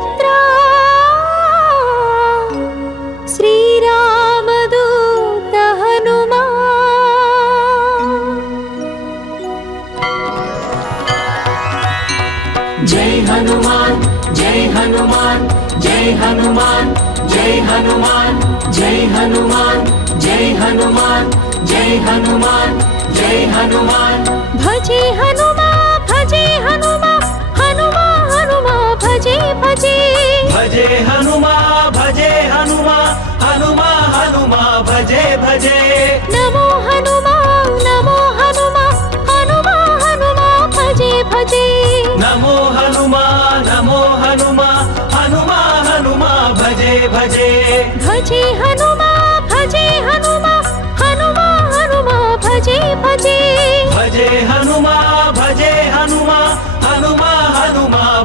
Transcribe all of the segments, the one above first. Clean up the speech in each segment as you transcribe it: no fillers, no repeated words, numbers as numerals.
पुत्रा श्रीरामदूत हनुमान। जय हनुमान जय हनुमान जय हनुमान जय हनुमान जय हनुमान जय हनुमान जय हनुमान जय हनुमान। भजे हनुमा हनुमा हनुमा भजे भजे। भजे हनुमा हनुमा हनुमा भजे भजे। नमो हनुमा हनुमा हनुमा भजे भजे। नमो हनुमा हनुमा हनुमा भजे भजे। भजे हनुमा हनुमा हनुमा भजे भजे। भजे हनुमा हनुमा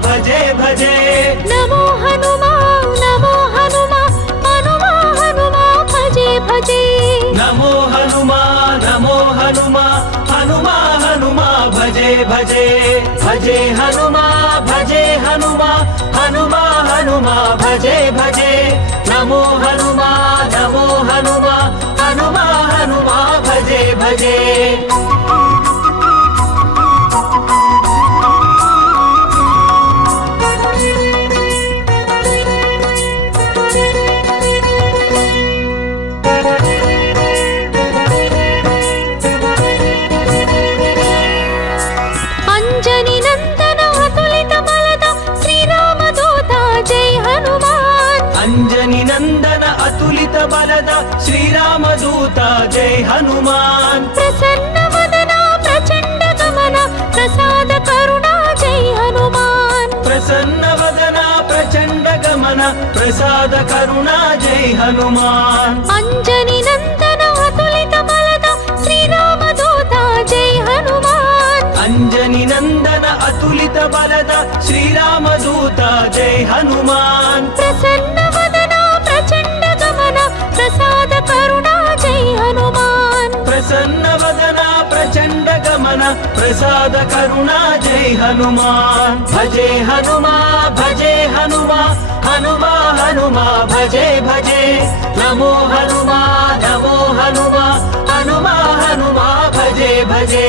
भजे भजे। नमो हनुमा हनुमा भजे भजे। नमो हनुमा हनुमा भजे भजे। भजे हनुमा हनुमा हनुमा भजे भजे। नमो हनुमा हनुमा भजे भजे। अंजनी नंदन अतुलित बलद श्रीरामदूत जय हनुमान। प्रसन्न वदना प्रचंड गमन प्रसाद करुणा जय हनुमान। प्रसन्न वदना प्रचंड गमन प्रसाद करुणा जय हनुमान। अंजनी नंदन अतुलित बलद श्रीरामदूत जय हनुमान। अंजनी नंदन अतुलित बलद श्रीरामदूत जय हनुमान। प्रसन्न वदना प्रचंड गमन प्रसाद करुणा जय हनुमान। प्रसन्न वदना प्रचंड गमन प्रसाद करुणा जय हनुमान। भजे हनुमा हनुमा हनुमा भजे भजे। नमो हनुमा हनुमा भजे भजे।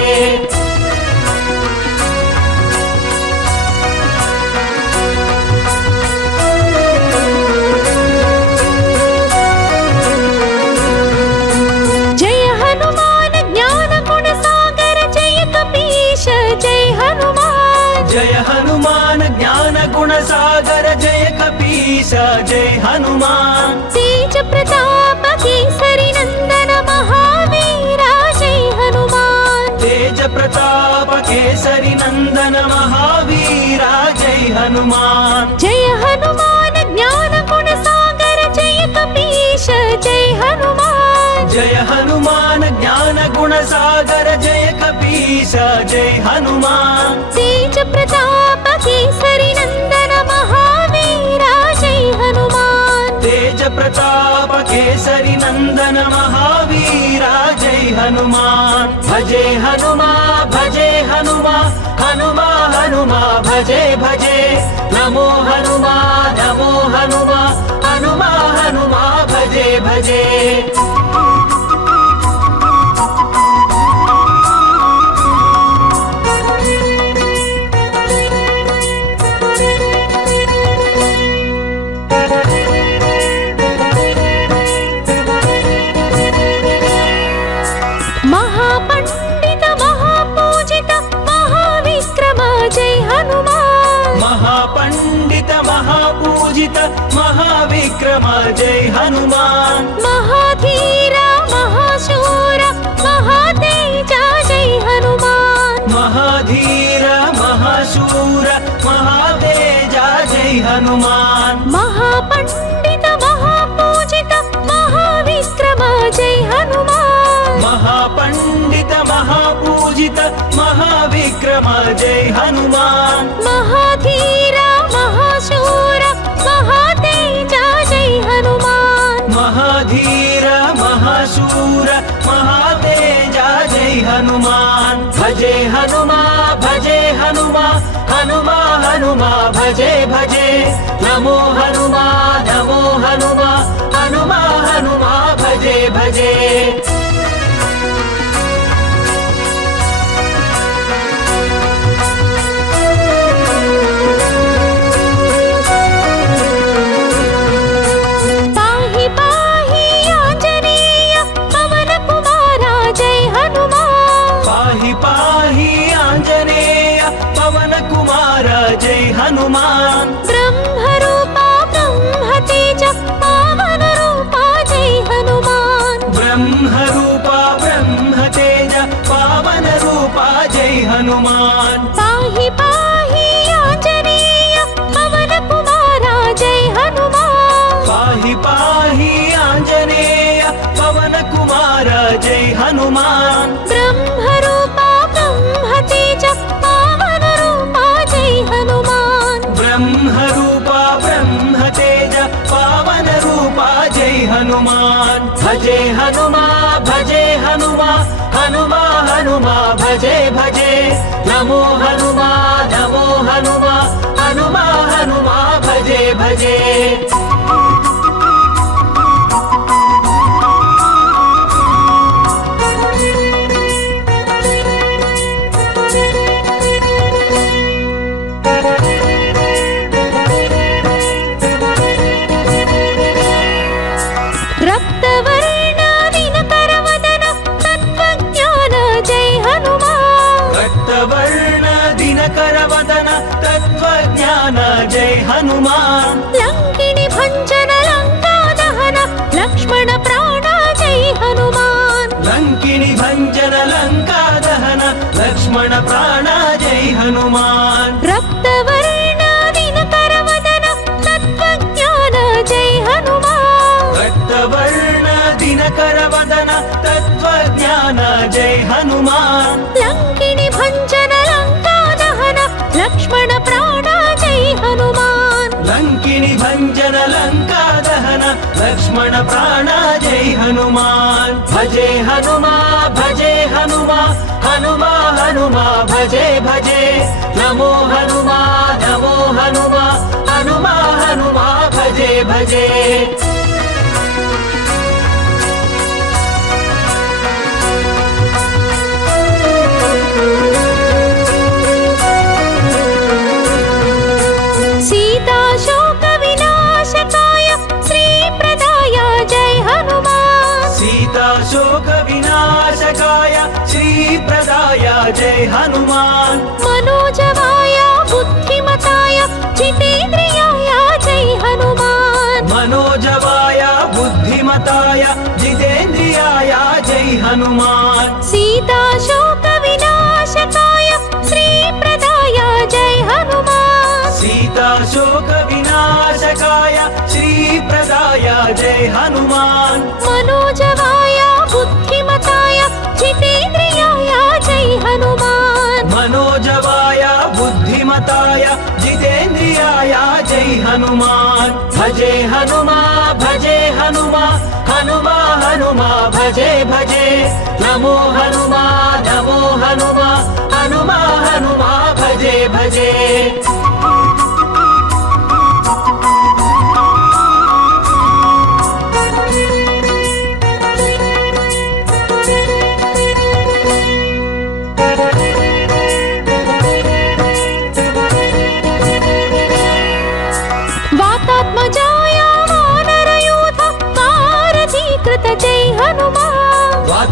जय हनुमान ज्ञान गुण सागर जय कपीश जय हनुमान। तेज प्रताप केसरी नंदन महावीरा जय हनुमान। तेज प्रताप केसरी नंदन महावीरा जय हनुमान। जय हनुमान ज्ञान गुण सागर जय कपीश जय हनुमान। जय हनुमान ज्ञान गुण सागर जय कपीश जय हनुमान। तेज प्रताप केसरी नंदन महावीरा जय हनुमान। तेज प्रताप केसरी नंदन महावीरा जय हनुमान। भजे हनुमा हनुमा भजे भजे। नमो हनुमा हनुमा भजे भजे। महापंडित महापूजित महाविक्रम जय हनुमान। महापंडित महापूजित महाविक्रम जय हनुमान। महाधीर महाशूर महातेजा जय हनुमान। महाधीर महाशूर महातेजा जय हनुमान। महापंडित महापूजित महाविक्रम जय हनुमान। महापंडित महापूजित महाविक्रम जय हनुमान। महाधीर महाशूर महातेजा जय हनुमान। महाधीर महाशूर महातेजा जय हनुमान। भजे हनुमा हनुमा భజే భజే నమో హనుమా నమో హనుమా హనుమా హనుమా భజే భజే जय हनुमान ब्रह्म रूपा ब्रह्म तेज पावन रूपा जय हनुमान ब्रह्म रूपा ब्रह्म तेज पावन रूपा जय हनुमान पाहि पाहि आंजनेय पवन कुमारा जय हनुमान पाहि पाहि आंजनेय पवन कुमार जय हनुमान ब्रह्म रूपा ब्रह्म तेज पावन रूपा जय हनुमान ब्रह्म रूपा ब्रह्म तेज पावन रूपा जय हनुमान भजे हनुमा भजे हनुमा हनुमा हनुमा भजे भजे नमो हनुमा नमो हनुमा हनुमा हनुमा भजे भजे करवदन तत्वज्ञान जय हनुमान लंकिनी भंजन लंका दहन लक्ष्मण प्राण जय हनुमान लंकिनी भंजन लंका दहन लक्ष्मण प्राण जय हनुमान रक्तवर्ण दिनकर वदन तत्वज्ञान जय हनुमान रक्तवर्ण दिनकर वदन तत्वज्ञान जय हनुमान लंकिनी भंजन लक्ष्मण प्राण जय हनुमान लंकिनी भंजन लंका दहन लक्ष्मण प्राण जय हनुमान भजे हनुमा भजे हनुमा हनुमा हनुमा भजे भजे नमो हनुमा नमो हनुमा हनुमा हनुमा भजे भजे शोक विनाशकाय श्री प्रदाय जय हनुमान मनोजवाय बुद्धिमताय जितेन्द्रियाय जय हनुमान मनोजवाय बुद्धिमताय जितेन्द्रियाय जय हनुमान सीता शोक विनाशकाय श्री प्रदाय जय हनुमान सीता शोक विनाशकाय श्री प्रदाय जय हनुमान मनोजवाय बुद्धिमताय जितेन्द्रियाय जय हनुमान मनोजवाय बुद्धिमताय जितेन्द्रियाय जय हनुमान भजे हनुमा भजे हनुमा हनुमा हनुमा भजे भजे नमो हनुमा नमो हनुमा हनुमा हनुमा भजे भजे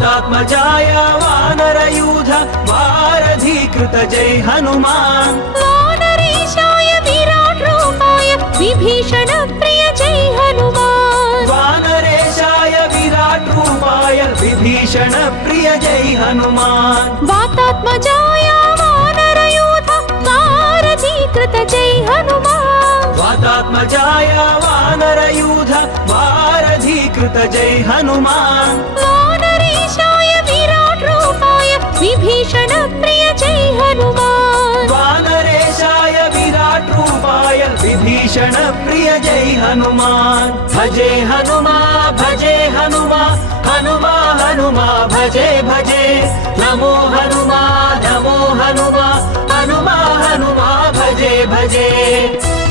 वातात्मजाय वानरयूथ वारधीकृत जय हनुमान वानरेशाय विराट रूपाय विभीषण प्रिय जय हनुमान वानरेशाय विराट रूपाय विभीषण प्रिय जय हनुमान वातात्मजाय वानरयूथ वारधीकृत जय हनुमान वातात्मजाय वानरयूथ वारधीकृत जय हनुमान विभीषण प्रिय जय हनुमान वानरेशाय विराट रूपाय विभीषण प्रिय जय हनुमान भजे हनुमा भजे हनुमा हनुमा हनुमा भजे भजे नमो हनुमा नमो हनुमा हनुमा हनुमा भजे भजे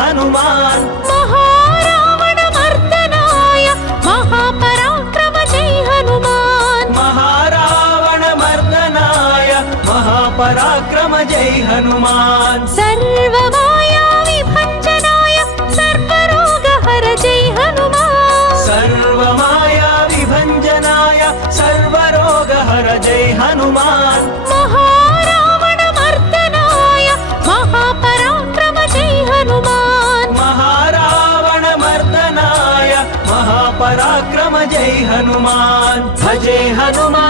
हनुमान महारावण मर्दनाय महापराक्रम जय हनुमान महारावण मर्दनाय महापराक्रम जय हनुमान सर्वमाया विभञ्जनाय सर्वरोगहर जय हनुमान सर्वमाया विभञ्जनाय सर्वरोगहर जय हनुमान महारावण मर्दनाय महापराक्रम जय हनुमान महारावण मर्दनाय महापराक्रम जय हनुमान भजे हनुमा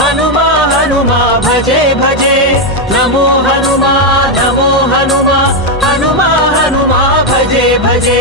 हनुमा हनुमा भजे भजे नमो हनुमा हनुमा हनुमा भजे भजे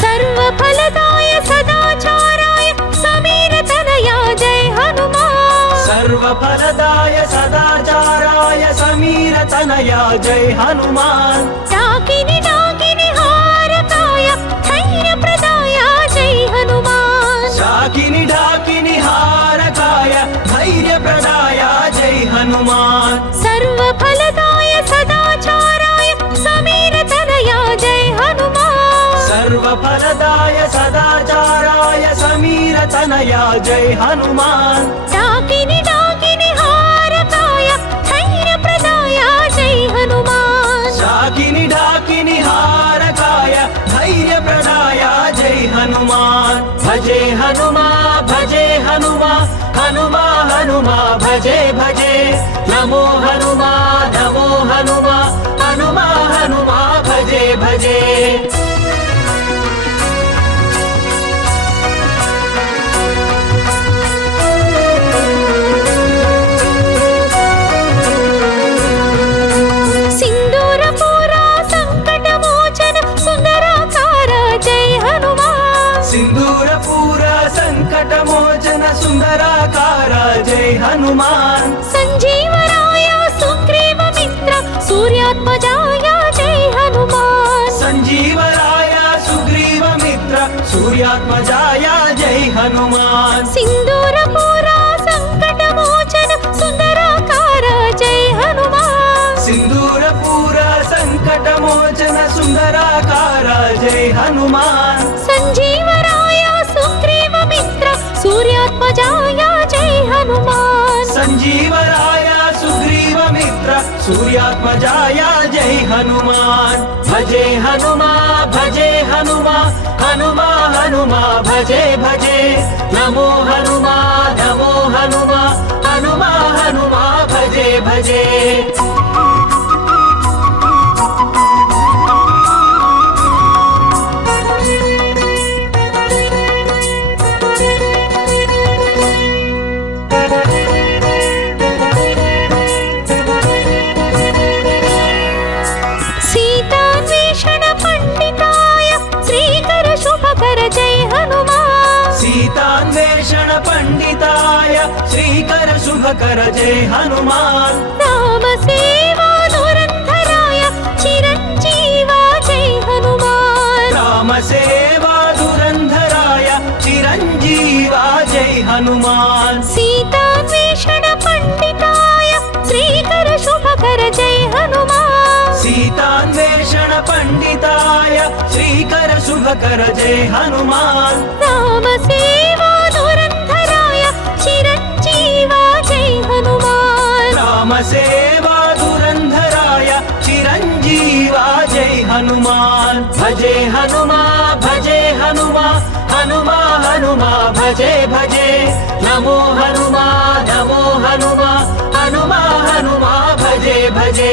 सर्वफलदाय सदाचाराय समीरतनया जय हनुमान सर्वफलदाय सदाचाराय समीरतनया जय हनुमान डाकिनि डाकिनि हारकाय धैर्यप्रदाय जय हनुमान शाकिनि ढाकिनि हारकाय धैर्यप्रदाय जय हनुमान सर्वफलदाय सदाचाराय समीरतनया जय हनुमान सर्वफलदाय सदाचाराय समीरतनया जय हनुमान डाकिनि डाकिनि हारकाय धैर्यप्रदाय जय हनुमान शाकिनि ढाकिनि हारकाय धैर्यप्रदाय जय हनुमान भजे हनुमा हनुमा हनुमा भजे भजे नमो हनुमा हनुमा भजे भजे सिन्दूरपूरा संकटमोचन सुन्दराकार जय हनुमान सिन्दूरपूर संकटमोचन सुन्दराकार जय हनुमान संजीवराय सुग्रीव मित्र सूर्यात्मजाय जय हनुमान संजीवराय सुग्रीव मित्र सूर्यात्मजाय जय हनुमान सिन्दूरपूरा संकटमोचन सुन्दराकार जय हनुमान सिन्दूरपूर संकटमोचन सुन्दराकार जय हनुमान संजीवराय सुग्रीव मित्र सूर्यात्मजाय जय हनुमान संजीवराय सुग्रीव मित्र सूर्यात्मजाय जय हनुमान भजे हनुमा हनुमा भजे भजे नमो हनुमा हनुमा भजे भजे सीतान्वेषण पंडिताय श्रीकर शुभकर जय हनुमान सीतान्वेषण पंडिताय श्रीकर शुभकर जय हनुमान राम सेवा धुरंधराय चिरंजीवा जय हनुमान राम सेवा धुरंधराय चिरंजीवा जय हनुमान सीतान्वेषण पंडिताय श्रीकर शुभकर जय हनुमान सीतान्वेषण पंडिताय श्रीकर शुभकर जय हनुमान राम सेवा धुरंधराय चिरंजीवा जय हनुमान राम सेवा धुरंधराय चिरंजीवा जय हनुमान भजे हनुमा हनुमा भजे भजे नमो हनुमा हनुमा भजे भजे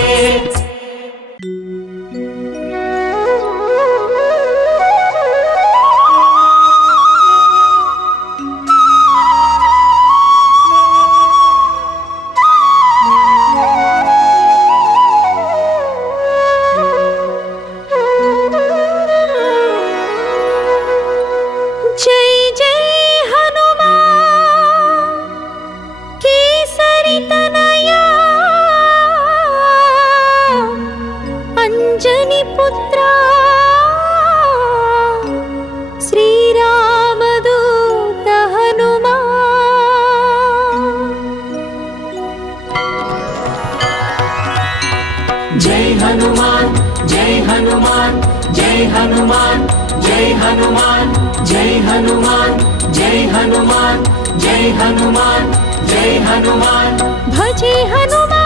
हनुमान जय हनुमान जय हनुमान जय हनुमान जय हनुमान जय हनुमान भजे हनुमा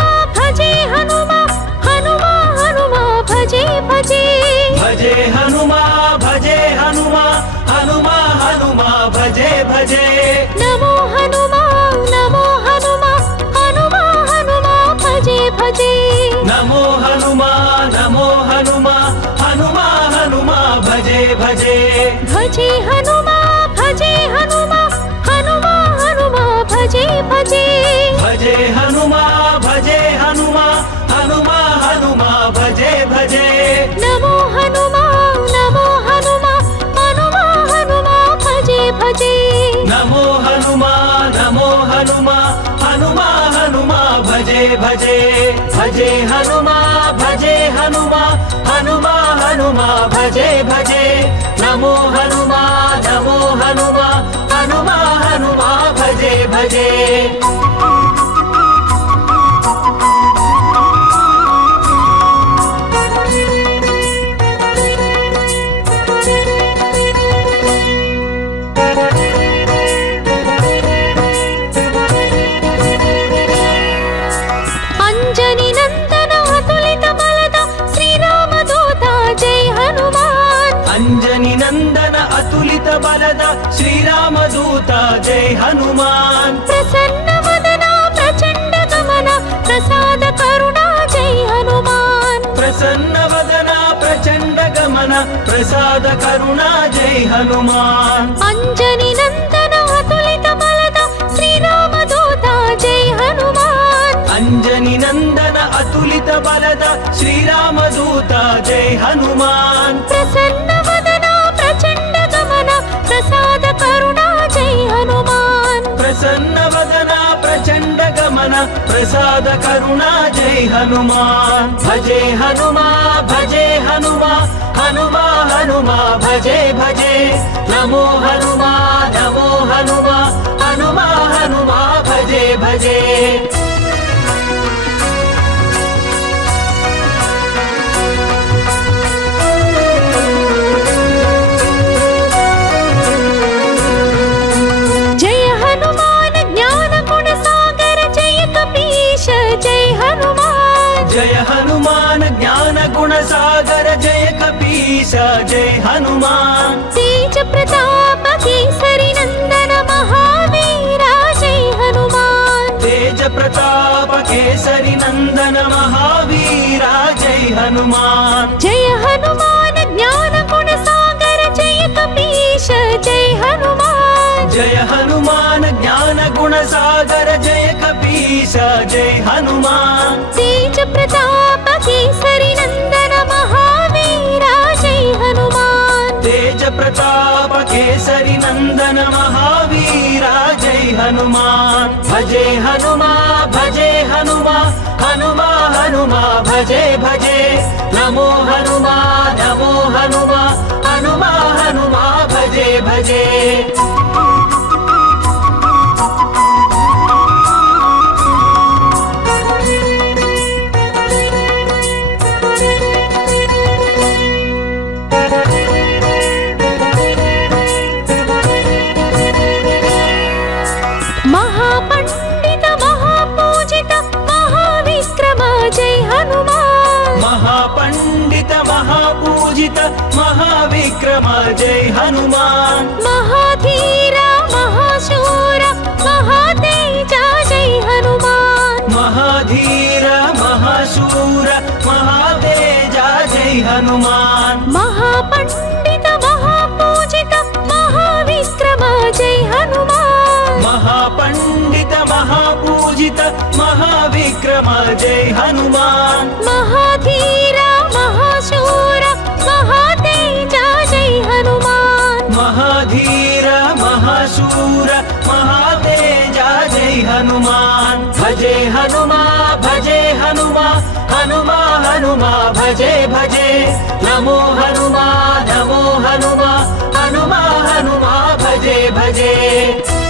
हनुमा हनुमा भजे भजे भजे हनुमा हनुमा हनुमा भजे भजे नमो हनुमा हनुमा हनुमा भजे भजे नमो हनुमा हनुमा हनुमा भजे भजे भजे हनुमा हनुमा हनुमा भजे भजे भजे हनुमा हनुमा हनुमा भजे भजे नमो हनुमा हनुमा हनुमा भजे भजे नमो हनुमा हनुमा हनुमा भजे भजे भजे हनुमा हनुमा हनुमा भजे भजे नमो हनुमा हनुमा हनुमा भजे भजे अंजनी नंदन अतुलित बलद श्रीरामदूत जय हनुमान अंजनी नंदन अतुलित बलद श्रीरामदूत जय हनुमान प्रसन्न वदना प्रचंड गमन प्रसाद करुणा जय हनुमान प्रसन्न वदना प्रचंड गमन प्रसाद करुणा जय हनुमान अंजनी नंदन अतुलित बलद श्रीरामदूत जय हनुमान अंजनी नंदन अतुलित बलद श्रीरामदूत जय हनुमान प्रसन्न वदना प्रचंड गमन प्रसाद करुणा जय हनुमान प्रसन्न वदना प्रचंड गमन प्रसाद करुणा जय हनुमान भजे हनुमा हनुमा हनुमा भजे भजे नमो हनुमा हनुमा हनुमा भजे भजे जय हनुमान ज्ञान गुण सागर जय कपीश जय हनुमान जय हनुमान ज्ञान गुण सागर जय कपीश जय हनुमान तेज प्रताप केसरी नंदन महावीरा जय हनुमान तेज प्रताप केसरी नंदन महावीरा जय हनुमान जय हनुमान ज्ञान गुण सागर जय कपीश जय हनुमान जय हनुमान ज्ञान गुण सागर जय कपीश जय हनुमान तेज प्रताप केसरी नंदन महावीरा जय हनुमान तेज प्रताप केसरी नंदन महावीरा जय हनुमान भजे हनुमा हनुमा हनुमा भजे भजे नमो हनुमा हनुमा भजे भजे महापंडित महापूजित महाविक्रम जय हनुमान महापंडित महापूजित महाविक्रम जय हनुमान महाधीर महाशूर महातेजा जय हनुमान महाधीर महाशूर महातेजा जय हनुमान महापंडित महापूजित महाविक्रम जय हनुमान महापंडित महापूजित महाविक्रम जय हनुमान महाधीर महाशूर महातेजा जय हनुमान महाधीर महाशूर महातेजा जय हनुमान भजे हनुमा हनुमा भजे भजे नमो हनुमा हनुमा भजे भजे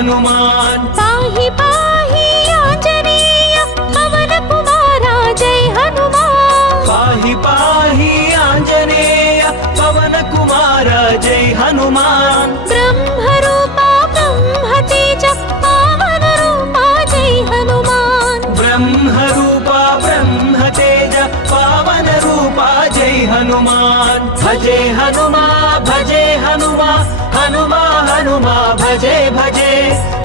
हनुमान पाहि पाहि आंजनेय पवन कुमार जय हनुमान पाहि पाहि आंजनेय पवन कुमार जय हनुमान ब्रह्मरूपा ब्रह्मतेज पावन रूपा जय हनुमान ब्रह्मरूपा ब्रह्मतेज पावन रूपा जय हनुमान भजे हनुमा भजे हनुमा हनुमा हनुमा भजे भजे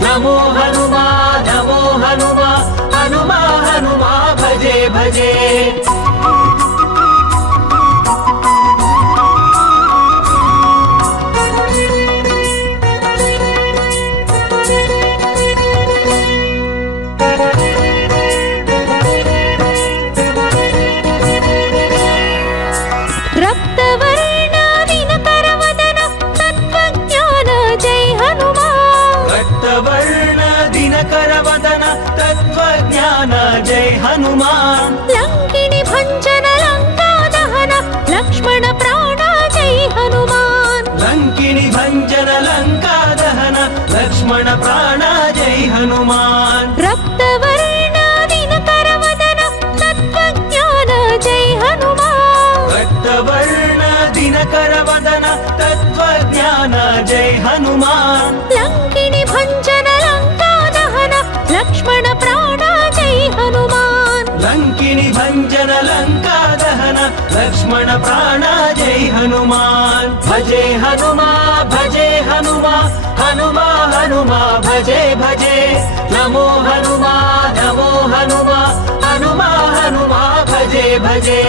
नमो हनुमा नमो हनुमा हनुमा हनुमा भजे भजे रक्तवर्ण दिनकर वदन तत्त्वज्ञान जय हनुमान रक्तवर्ण दिनकर वदन तत्त्वज्ञान जय हनुमान लंकिनी भंजन लंका दहन लक्ष्मण प्राण जय हनुमान लंकिनी भंजन लंका दहन लक्ष्मण प्राण जय हनुमान रक्तवर्ण दिनकर वदन तत्त्वज्ञान जय हनुमान रक्तवर्ण दिनकर वदन तत्त्वज्ञान जय हनुमान लंकिनी भंजन लंका दहन लक्ष्मण प्राण जय हनुमान लंकिनी भंजन लंका दहन लक्ष्मण प्राण जय हनुमान भजे हनुमा भजे हनुमा हनुमा हनुमा भजे भजे नमो हनुमा नमो हनुमा हनुमा हनुमा भजे भजे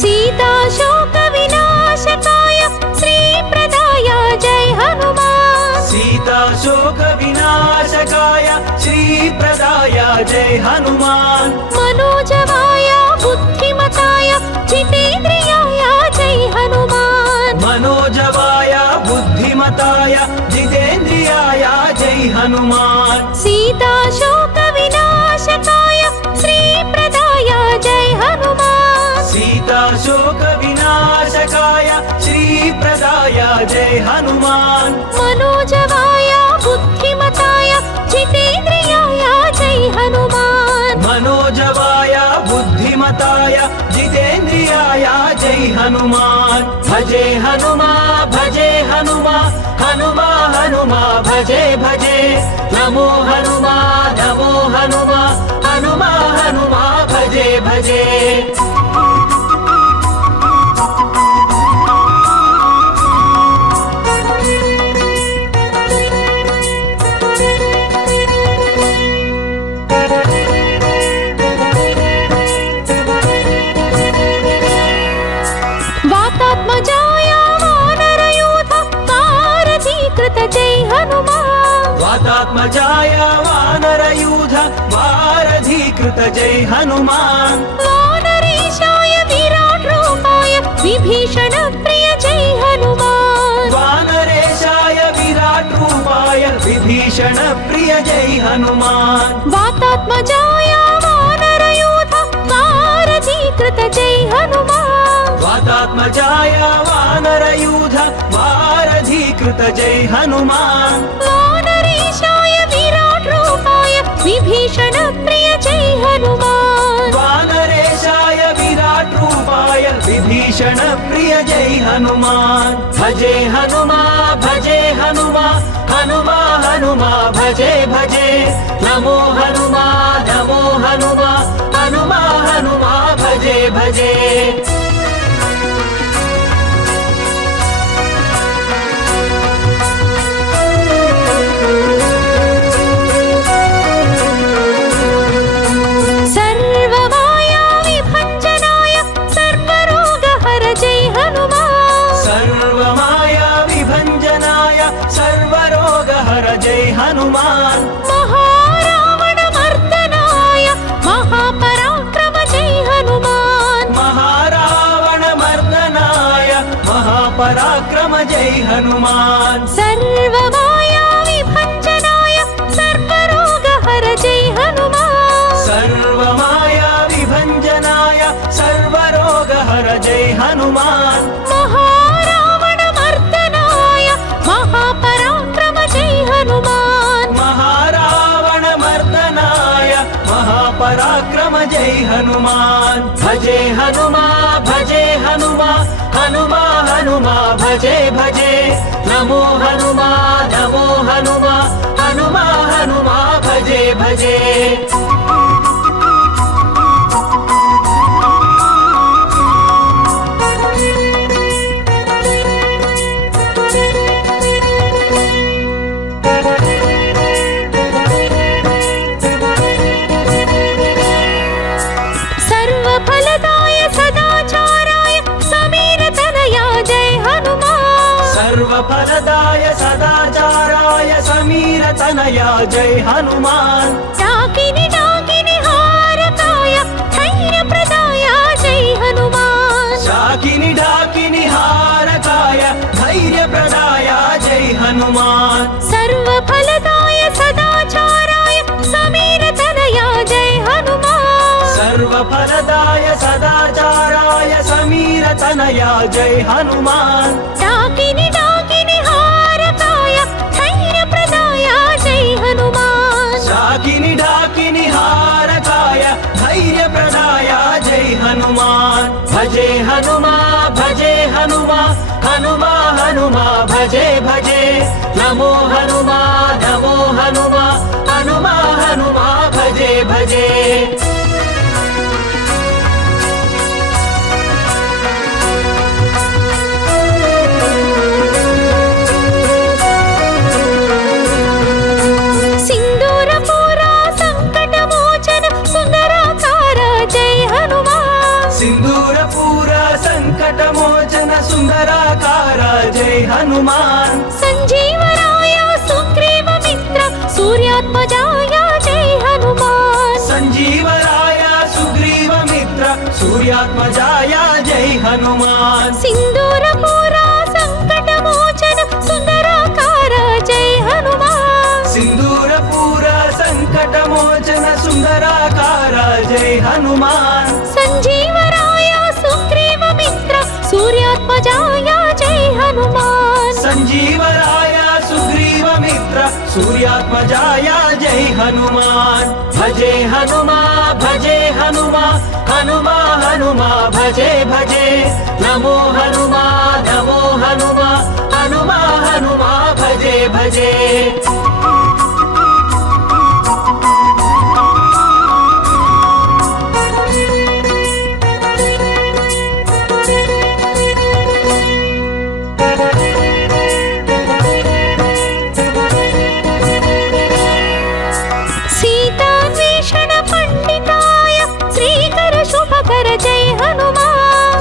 सीता शोक विनाशकाय श्री प्रदाय जय हनुमान सीता शोक विनाशकाय श्री प्रदाय जय हनुमान मनोजवाय बुद्धिमताय जितेन्द्रियाय जय हनुमान मनोजवाय बुद्धिमताय जितेन्द्रियाय जय हनुमान सीता शोक विनाशकाय श्री प्रदाय जय हनुमान सीता शोक विनाशकाय श्री प्रदाय जय हनुमान मनोजवाय बुद्धिमताय जितेन्द्रियाय जय हनुमान मनोजवाय बुद्धिमताय जितेन्द्रियाय जय हनुमान भजे हनुमा भजे हनुमा हनुमा हनुमा भजे भजे नमो हनुमा नमो हनुमा हनुमा हनुमा भजे भजे वातात्मजाय वानरयूथ वारधीकृत जय हनुमान वातात्मजाय वानरयूथ वारधीकृत जय हनुमान वानरेशाय विराट रूपाय विभीषण प्रिय जय हनुमान वानरेशाय विराट रूपाय विभीषण प्रिय जय हनुमान वातात्मजाय वानरयूथ वारधीकृत जय हनुमान वातात्मजाय वानरयूथ वारधीकृत जय हनुमान वानरेशाय विराट रूपाय विभीषण प्रिय जय हनुमान वानरेशाय विराट रूपाय विभीषण प्रिय जय हनुमान भजे हनुमा भजे हनुमा हनुमा हनुमा भजे भजे नमो हनुमा नमो हनुमा हनुमा हनुमा भजे भजे सर्वमाया विभञ्जनाय सर्वरोगहर जय हनुमान सर्वमाया विभञ्जनाय सर्वरोगहर जय हनुमान महारावणमर्दनाय महापराक्रम जय हनुमान महारावणमर्दनाय महापराक्रम जय हनुमान सर्वमाया विभञ्जनाय सर्वरोगहर जय हनुमान पराक्रम जय हनुमान भजे हनुमा हनुमा हनुमा भजे भजे नमो हनुमा हनुमा हनुमा भजे भजे सर्वफलदाय सदाचाराय समीर तनया जय हनुमान डाकिनी डाकिनी हारकाय धैर्य प्रदाय जय हनुमान शाकिनी डाकिनी हारकाय धैर्य प्रदाय जय हनुमान सर्वफलदाय सदाचाराय समीर तनया जय हनुमान सर्वफलदाय सदाचाराय समीर तनया जय हनुमान डाकिनी डाकिनी हारकाय धैर्य प्रदाय जय हनुमान शाकिनी डाकिनी हारकाय धैर्य प्रदाय जय हनुमान भजे हनुमा हनुमा हनुमा भजे भजे नमो हनुमा हनुमा हनुमा भजे भजे मोचन सुंदराकार जय हनुमान संजीवराय सुग्रीव मित्र सूर्यात्मजाय जय हनुमान संजीवराय सुग्रीव मित्र सूर्यात्मजाय जय हनुमान सिंदूरपुरा संकट मोचन सुंदराकार जय हनुमान सिंदूरपुरा संकट मोचन सुंदराकार जय हनुमान संजीवराय सुग्रीव मित्र सूर्यात्मजाय जय हनुमान संजीवराय सुग्रीव मित्र सूर्यात्मजाय जय हनुमान भजे हनुमा हनुमा भजे भजे नमो हनुमा हनुमा भजे भजे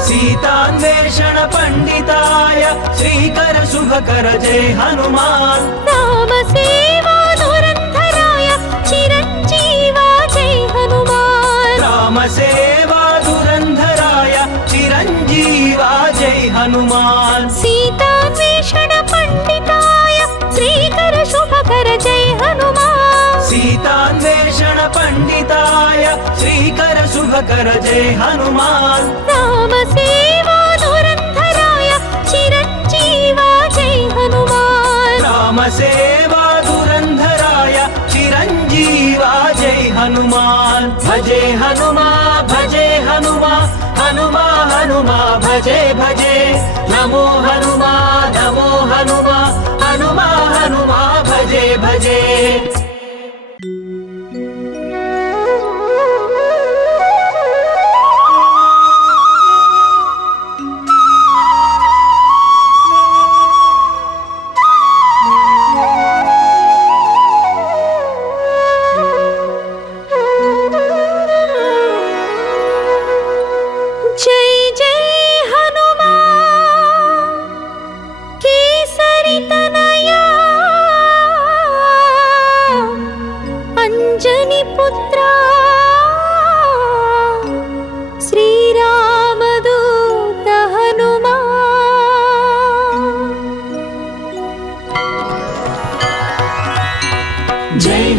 सीतान्वेषण पंडिताय श्रीकर शुभकर जय हनुमान राम सेवा धुरंधराय चिरंजीवा जय हनुमान राम सेवा धुरंधराय चिरंजीवा जय हनुमान सीतान्वेषण पंडिताय श्रीकर शुभकर जय हनुमान सीतान्वेषण पंडिताय श्रीकर शुभकर जय हनुमान राम सेवा धुरंधराय चिरंजीवा जय हनुमान राम सेवा धुरंधराय चिरंजीवा जय हनुमान भजे हनुमा हनुमा भजे भजे नमो हनुमा हनुमा भजे भजे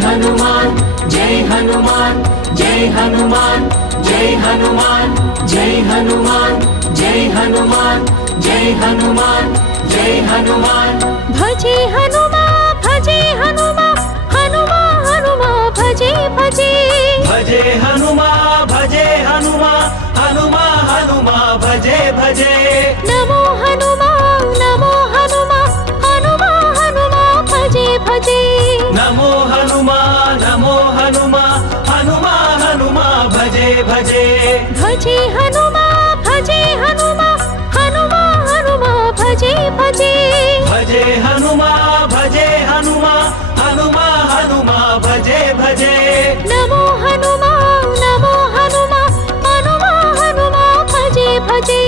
हनुमान जय हनुमान जय हनुमान जय हनुमान जय हनुमान जय हनुमान भजे हनुमा हनुमा हनुमा भजे भजे भजे हनुमा भजे नमो हनुमा हनुमा हनुमा भजे भजे नमो हनुमा हनुमा हनुमा भजे भजे भजे हनुमा हनुमा हनुमा भजे भजे भजे हनुमा हनुमा हनुमा भजे भजे नमो हनुमा हनुमा हनुमा भजे भजे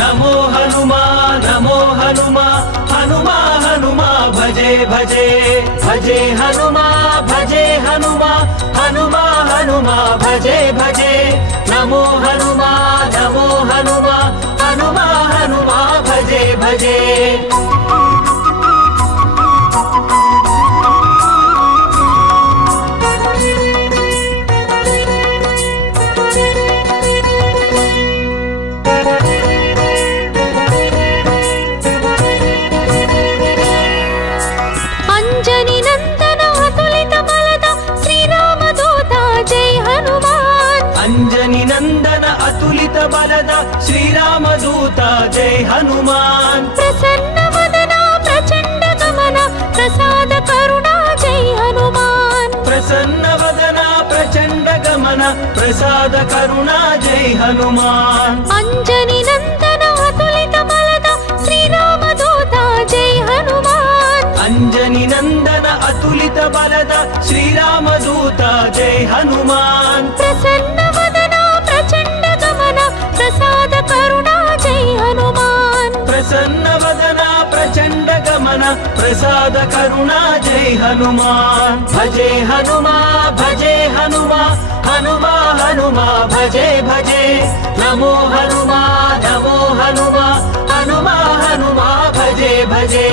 नमो हनुमा हनुमा हनुमा भजे भजे भजे हनुमा हनुमा हनुमा भजे भजे नमो हनुमा हनुमा हनुमा भजे भजे अंजनी नंदन अतुलित बलदा श्रीराम दूता जय हनुमान प्रसन्न वदना प्रचंड गमना प्रसाद करुणा जय हनुमान प्रसन्न वदना प्रचंड गमना प्रसाद करुणा जय हनुमान अंजनी नंदन अतुलित बलदा श्रीराम दूता जय हनुमान अंजनी नंदन अतुलित बलदा श्रीराम दूता जय हनुमान प्रसन्न वदना प्रचंड गमना प्रसाद करुणा जय हनुमान प्रसन्न वदना प्रचंड गमना प्रसाद करुणा जय हनुमान भजे हनुमा हनुमा भजे भजे नमो हनुमा हनुमा भजे भजे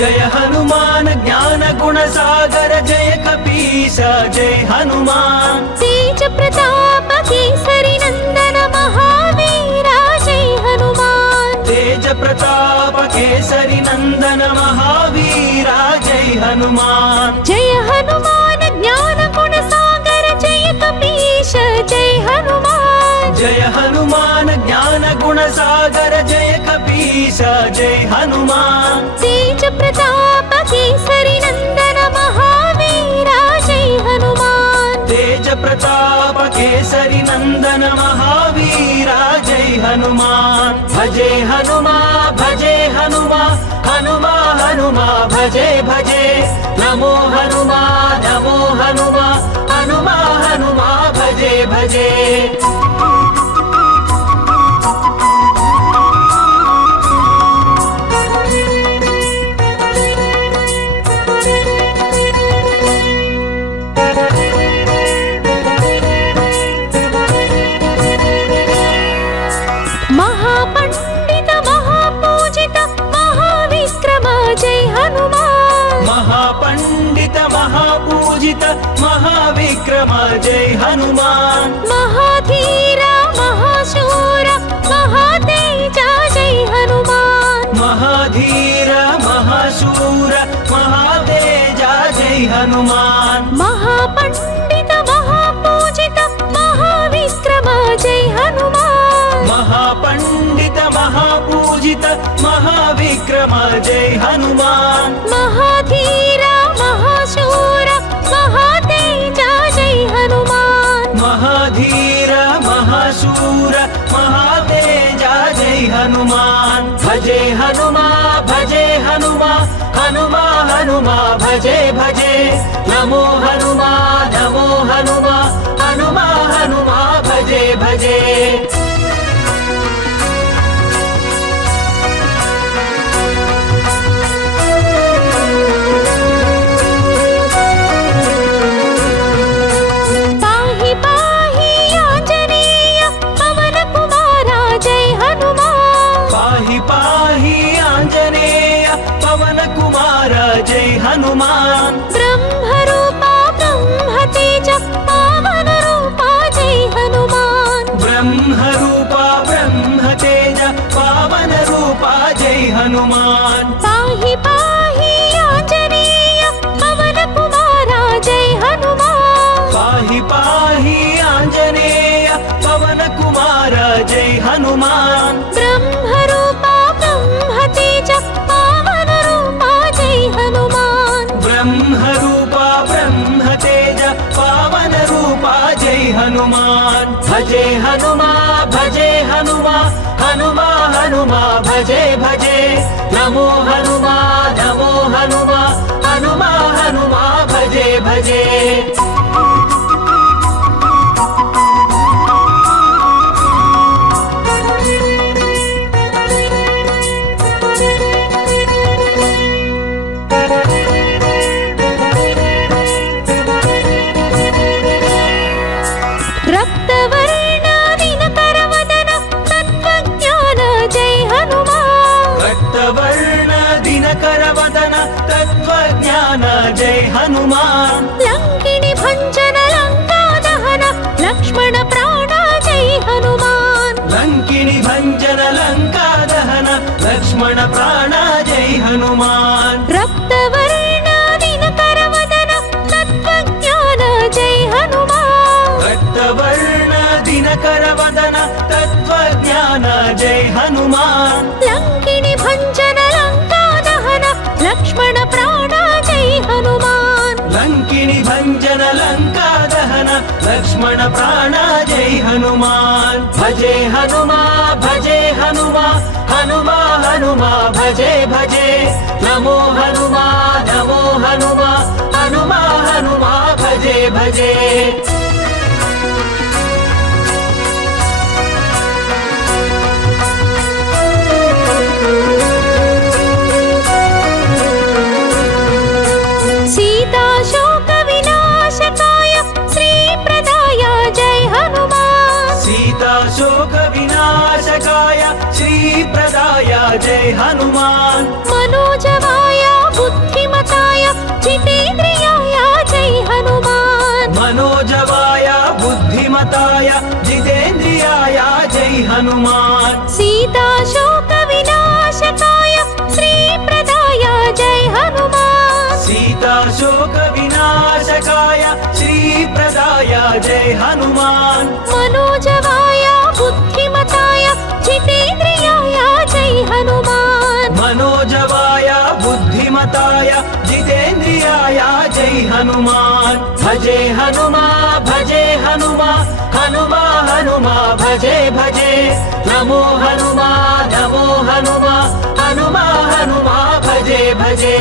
जय हनुमान ज्ञान गुण सागर जय कपीश जय हनुमान तेज प्रताप केसरी नंदन महावीरा जय हनुमान तेज प्रताप केसरी नंदन महावीरा जय हनुमान जय हनुमान ज्ञान गुण सागर जय कपीश जय हनुमान जय हनुमान ज्ञान गुण सागर जय कपीश जय हनुमान तेज प्रताप केसरी नंदन महावीरा जय हनुमान तेज प्रताप केसरी नंदन महावीरा जय हनुमान भजे हनुमा हनुमा भजे भजे नमो हनुमा हनुमा भजे भजे महापंडित महापूजित महाविक्रम जय हनुमान महापंडित महापूजित महाविक्रम जय हनुमान महाधीर महाशूर महातेजा जय हनुमान महाधीर महाशूर महातेजा जय हनुमान महापंडित महापूजित महाविक्रम जय हनुमान महापंडित महापूजित महाविक्रम जय हनुमान महाधीर महाशूर महातेजा जय हनुमान महाधीर महाशूर महातेजा जय हनुमान भजे हनुमा हनुमा भजे भजे नमो हनुमा हनुमा भजे भजे जय हनुमान ब्रह्म रूपा ब्रह्म तेज पावन रूपा जय हनुमान ब्रह्म नमो हनुमा नमो हनुमा हनुमा हनुमा भजे भजे करवदन तत्वज्ञान जय हनुमान लंकिनी भंजन लंका दहन लक्ष्मण प्राण जय हनुमान लंकिनी भंजन लंका दहन लक्ष्मण प्राण जय हनुमान रक्तवर्ण दिनकर वदन तत्वज्ञान जय हनुमान रक्तवर्ण दिनकर वदन तत्वज्ञान जय हनुमान लंकिनी भंजन लक्ष्मण प्राण जय हनुमान लंकिनी भंजन लंका दहन लक्ष्मण प्राण जय हनुमान भजे हनुमा हनुमा हनुमा भजे भजे नमो हनुमा हनुमा हनुमा भजे भजे शोक विनाशकाय श्री प्रदाय जय हनुमान मनोजवाय बुद्धिमताय जितेन्द्रियाय जय हनुमान मनोजवाय बुद्धिमताय जितेन्द्रियाय जय हनुमान सीता शोक विनाशकाय श्री प्रदाय जय हनुमान सीता शोक विनाशकाय श्री प्रदाय जय हनुमान मनोजवाय बुद्धिमताय जितेन्द्रियाय जय हनुमान मनोजवाय बुद्धिमताय जितेन्द्रियाय जय हनुमान भजे हनुमा हनुमा हनुमा भजे भजे नमो हनुमा हनुमा हनुमा भजे भजे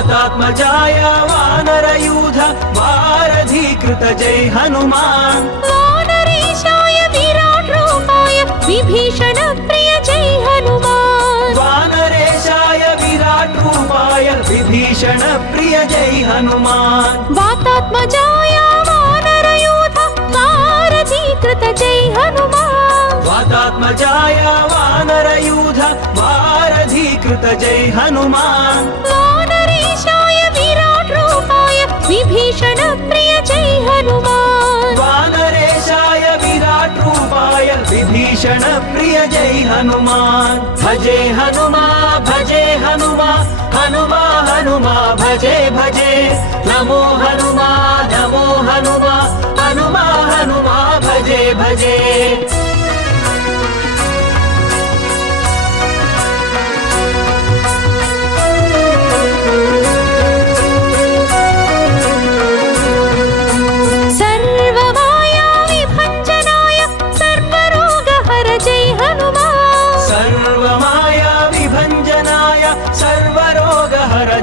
वातात्मजाय वानरयूथ वारधीकृत जय हनुमान वानरेशाय विराट रूपाय विभीषण प्रिय जय हनुमान वानरेशाय विराट रूपाय विभीषण प्रिय जय हनुमान वातात्मजाय वानरयूथ वारधीकृत जय हनुमान वातात्मजाय वानरयूथ वारधीकृत जय हनुमान विभीषण प्रिय जय हनुमान वानरेशाय विराट रूपाय विभीषण प्रिय जय हनुमान भजे हनुमा हनुमा हनुमा भजे भजे नमो हनुमा हनुमा हनुमा भजे भजे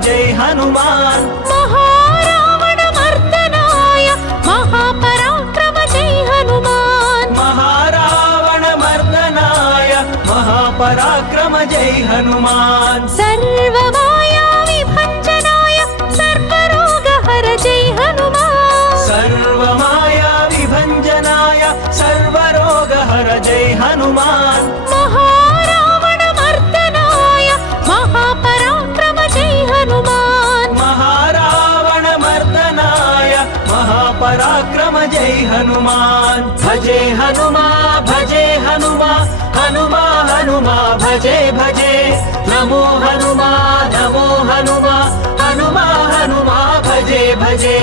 जय हनुमान महारावण मर्दनाय महापराक्रम जय हनुमान महारावण मर्दनाय महापराक्रम जय हनुमान सर्वमाया विभंजनाय सर्वरोगहर जय हनुमान सर्वमाया विभंजनाय सर्वरोगहर जय हनुमान महारावण मर्दनाय महापराक्रम जय हनुमान महारावण मर्दनाय महापराक्रम जय हनुमान भजे हनुमा हनुमा हनुमा भजे भजे नमो हनुमा हनुमा हनुमा भजे भजे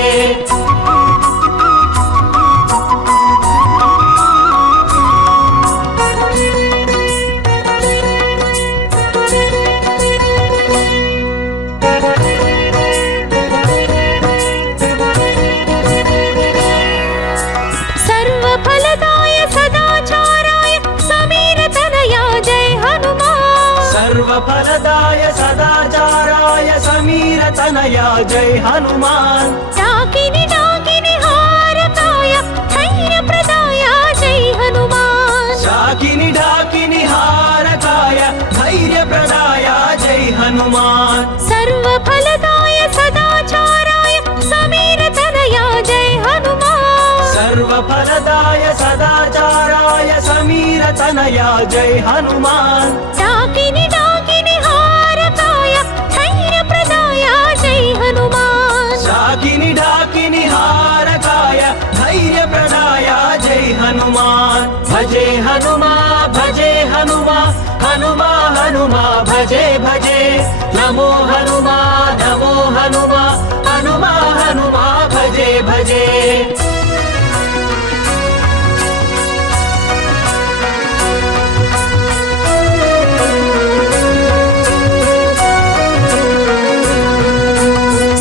तनया जय हनुमान डाकिनी डाकिनी हारकाय धैर्यप्रदाय जय हनुमान शाकिनी ढाकिनी हारकाय धैर्यप्रदाय जय हनुमान सर्वफलदाय सदाचाराय समीरतनय जय हनुमान सर्वफलदाय सदाचाराय समीरतनया जय हनुमान डाकिनी डाकिनी हारकाय धैर्यप्रदाय जय हनुमान शाकिनी ढाकिनी हारकाय धैर्यप्रदाय जय हनुमान भजे हनुमा भजे हनुमा हनुमा हनुमा भजे भजे नमो हनुमा नमो हनुमा हनुमा हनुमा भजे भजे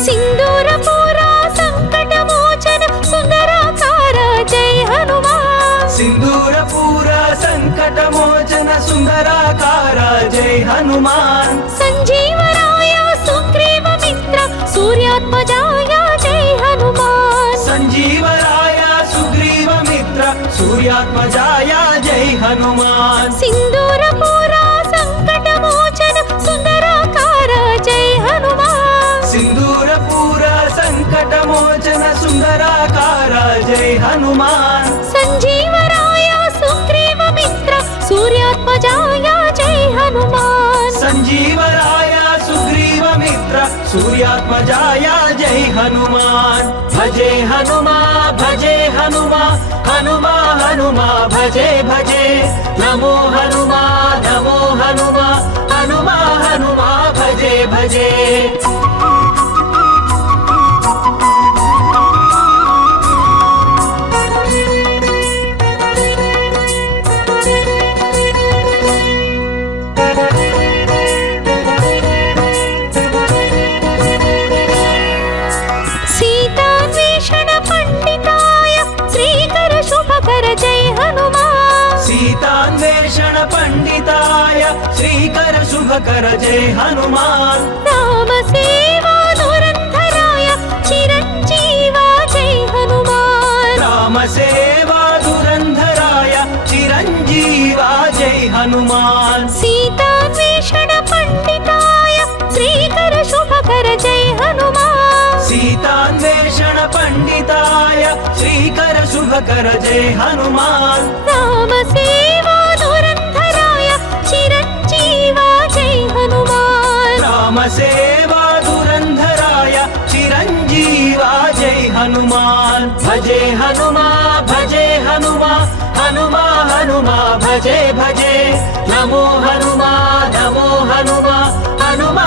सिन्दूरपूरा संकटमोचन सुन्दराकार जय हनुमान सिन्दूरपूर संकटमोचन सुन्दराकार जय हनुमान संजीवराय सुग्रीव मित्र सूर्यात्मजाय जय हनुमान संजीवराय सुग्रीव मित्र सूर्यात्मजाय जय हनुमान सिन्दूरपूरा संकटमोचन सुन्दराकार जय हनुमान सिन्दूरपूर संकटमोचन सुन्दराकार जय हनुमान संजीवराय सुग्रीव मित्र सूर्यात्मजाय जय हनुमान संजीवराय सुग्रीव मित्र सूर्यात्मजाय जय हनुमान भजे हनुमा भजे हनुमा हनुमा हनुमा भजे भजे नमो हनुमा नमो हनुमा हनुमा हनुमा भजे भजे सीतान्वेषण पंडिताय श्रीकर शुभकर जय हनुमान सीतान्वेषण पंडिताय श्रीकर शुभकर जय हनुमान राम सेवा धुरंधराय चिरंजीवा जय हनुमान राम सेवा धुरंधराय चिरंजीवा जय हनुमान सीतान्वेषण पंडिताय श्रीकर शुभकर जय हनुमान सीतान्वेषण पंडिताय श्रीकर शुभकर जय हनुमान राम सेवा धुरंधराय चिरंजीवा जय हनुमान राम सेवा धुरंधराय चिरंजीवा जय हनुमान भजे हनुमा भजे हनुमा हनुमा हनुमा भजे भजे नमो हनुमा नमो हनुमा हनुमा